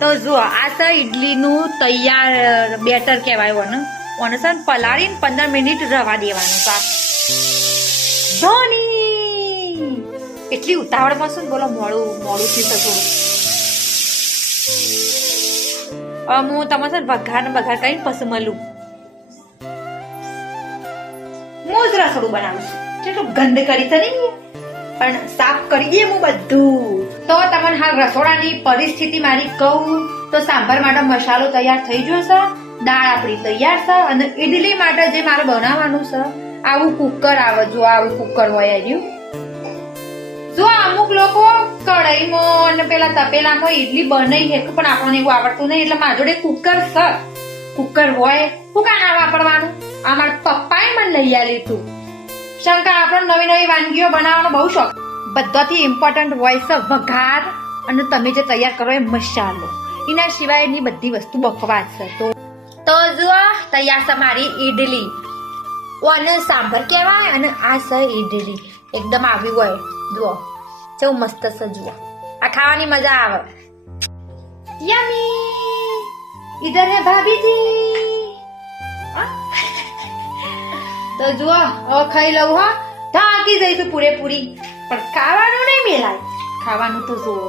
તો જો આ છે ઈડલીનું તૈયાર બેટર કહેવાય ને ઓને છે પલાળીને 15 મિનિટ રવા દેવાનું. તો ધોની એટલી ઉતાવળમાં શું બોલો મોડું થી થતું. હું તમે છે વઘાર કરીને પછી મળું. હું જ રસોડું બનાવું છું. કેટલું ગંદ કરી તો નહીં પણ સાફ કરી દઈએ હું બધું. તો તમને હાલ રસોડાની પરિસ્થિતિ મારી કહું તો સાંભાર માટે મસાલો તૈયાર થઈ ગયો છે, દાળ આપણી તૈયાર છે અને ઈડલી માટે જે મારે બનાવવાનું છે આવું કુકર આવે. જો આવું કુકર હોય આવ્યું. જો અમુક લોકો કઢાઈમાં અને પેલા તપેલામાં ઈડલી બનાવી છે પણ આપણને એવું આવડતું નહીં એટલે મારા જોડે કુકર છે. કુકર હોય હું કાના વાપરવાનું. આ મારા પપ્પાએ મને લઈ આવેલું હતું. શંકા આપણને નવી નવી વાનગીઓ બનાવવાનો બહુ શોખ. બધાથી ઇમ્પોર્ટન્ટ હોય છે વઘાર અને તમે જે તૈયાર કરો એ મસાલો. એના સિવાયની બધી વસ્તુ બકવાસ છે. તો જુઓ તૈયાર છે મારી ઈડલી. ઓને સાંભર કહેવાય અને આ છે ઈડલી. એકદમ આવી હોય. જુઓ કેવું મસ્ત છે. જુઓ આ ખાવાની મજા આવે. યમી ઇધર હે ભાભીજી. તો જુઓ હવે ખાઈ લઉં. હા થાકી જઈશું પૂરેપૂરી પણ ખાવાનું નહીં મેલાય. ખાવાનું તો જુઓ